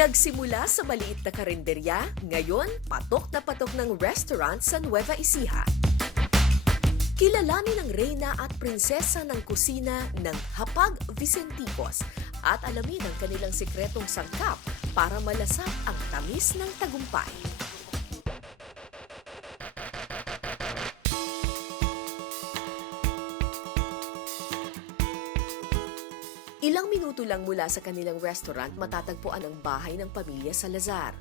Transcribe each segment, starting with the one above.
Nagsimula sa maliit na karinderya, ngayon patok na patok ng restaurant sa Nueva Ecija. Kilalanin ang reyna at prinsesa ng kusina ng Hapag Vicenticos at alamin ang kanilang sikretong sangkap para malasap ang tamis ng tagumpay. Ilang minuto lang mula sa kanilang restaurant matatagpuan ang bahay ng pamilya Salazar.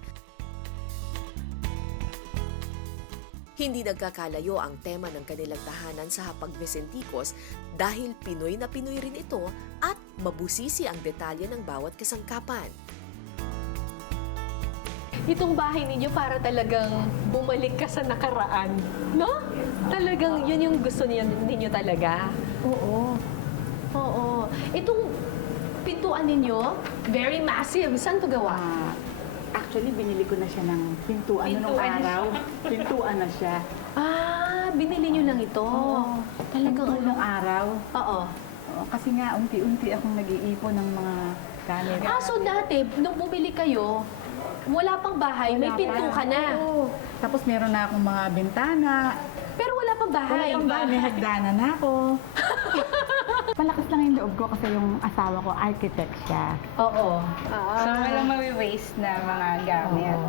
Hindi nagkakalayo ang tema ng kanilang tahanan sa Hapag Vicenticos dahil Pinoy na Pinoy rin ito at mabusisi ang detalye ng bawat kasangkapan. Itong bahay ninyo para talagang bumalik ka sa nakaraan, no? Talagang yun yung gusto ninyo talaga. Oo. Oo. Itong pintuan ninyo, very massive. Saan to gawa? Actually, binili ko na siya ng pintuan nung Pintuan. araw. Pintuan na siya. Binili nyo lang ito. Talagang Talagang nung araw. Oo. Oo, kasi nga, unti-unti akong nag-iipon ng mga gamit. So dati, nung bumili kayo, wala pang bahay, may Wala pinto pa. ka na. Oo. Tapos meron na akong mga bintana. Pero wala pang bahay. Wala pang bahay, may hagdanan na ako. Malakas lang yung loob ko kasi yung asawa ko, architect siya. Oo. So, walang mawi-waste na mga gamit.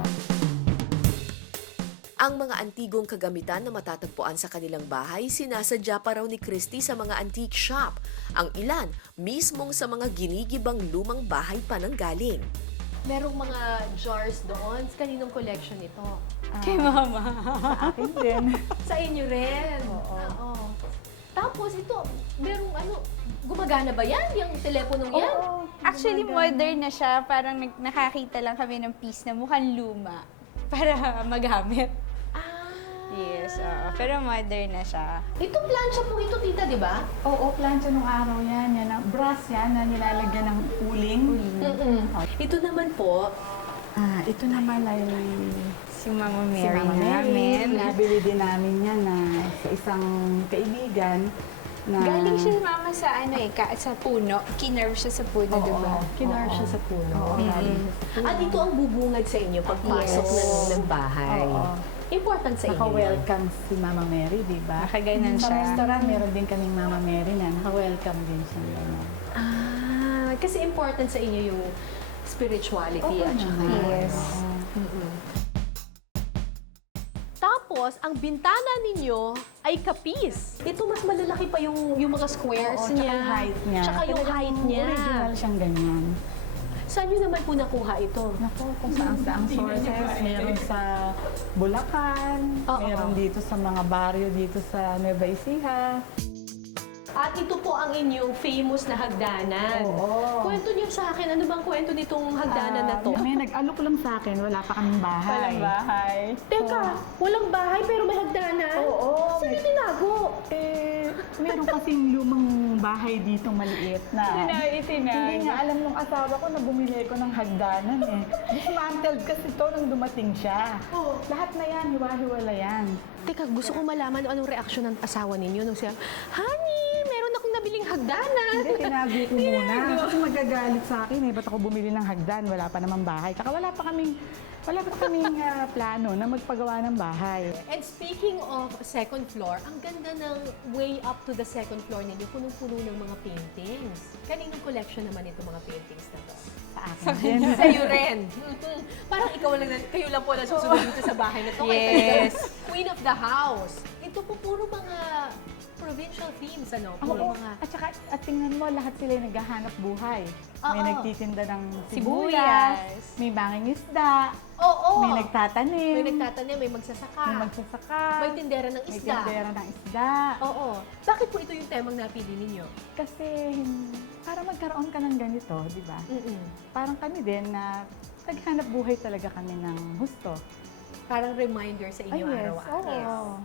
Ang mga antigong kagamitan na matatagpuan sa kanilang bahay, sinasadya pa raw ni Christy sa mga antique shop. Ang ilan, mismong sa mga ginigibang lumang bahay pa nang galing. Merong mga jars doon. Kaninong collection ito? Kay mama. Sa akin din. Sa inyo rin. Oo. Tapos ito, merong gumagana ba yan? Yung teleponong yan? Oo. Actually, modern na siya. Parang nakakita lang kami ng piece na mukhang luma para magamit. Yes, pero modern na siya. Itong plancha po ito, tita, di ba? Oo, plancha nung araw yan. Yan ang brass yan na nilalagyan ng uling. Ito naman po, Ito naman ay Si Mama si Mary Mama Mary. namin. Nabili din namin yan na sa isang kaibigan na... Galing siya mama sa sa puno. Kinerve siya sa puno, Oo, di ba? kinar siya sa puno. Oo, galing siya sa puno. At ito ang bubungad sa inyo pagpasok Yes. ng bahay. Oo. Important sa inyo. Naka-welcome si Mama Mary, di ba? Nakaganon Sa siya. restaurant, meron din kaming Mama Mary na naka-welcome din siya. Kasi important sa inyo yung spirituality at saka. Yes. Tapos, ang bintana ninyo ay kapis. Ito mas malalaki pa yung mga squares Oo, tsaka niya. yung height niya. Tsaka yung Talagang height niya. Original siyang ganyan. Saan nyo naman po nakuha ito? Naku, kung saan-saang sources. Meron sa Bulacan, Oo. meron dito sa mga baryo dito sa Nueva Ecija. At ito po ang inyong famous na hagdanan. Oo. Kwento niyo sa akin, ano bang kwento nitong hagdanan na to? May nag-alok lang sa akin, wala pa kaming bahay. Walang bahay. Teka, walang bahay pero may hagdanan? Oo. Saan yung tinago? Meron kasing lumang bahay dito maliit na... Hindi nga alam nung asawa ko na bumili ko ng hagdanan eh. Dismantled kasi ito nung dumating siya. Oo. Lahat na yan, hiwa-hiwala yan. Teka, gusto ko malaman anong reaksyon ng asawa ninyo nung siya, Honey, meron akong nabiling hagdanan. Hindi, tinago ko muna. Kasi magagalit sa akin eh. Ba't ako bumili ng hagdan? Wala pa namang bahay. Kaka wala pa kaming plano na magpagawa ng bahay. And speaking of second floor, ang ganda ng way up to the second floor ninyo, punong-puno ng mga paintings. Kaninong collection naman ito mga paintings na to? Sa akin din. Sa'yo rin. Parang kayo lang po na susunod dito sa bahay na to. Kayo Yes. talagang queen of the house. Ito po puro mga provincial themes, ano? Puro Oo. mga... At tingnan mo, lahat sila yung naghahanap buhay. May Oo. nagtitinda ng Sibuyas. sibuyas, may banging isda, Oo! may nagtatanim, May nagtatanim, may magsasaka. may magsasaka, May tindera ng may isda. tindera ng isda. Oo. Bakit po ito yung temang napili ninyo? Kasi para magkaroon ka ng ganito, di ba? Parang kami din na naghanap buhay talaga kami ng gusto. Parang reminder sa inyo Ay, yes. araw-araw. Oo.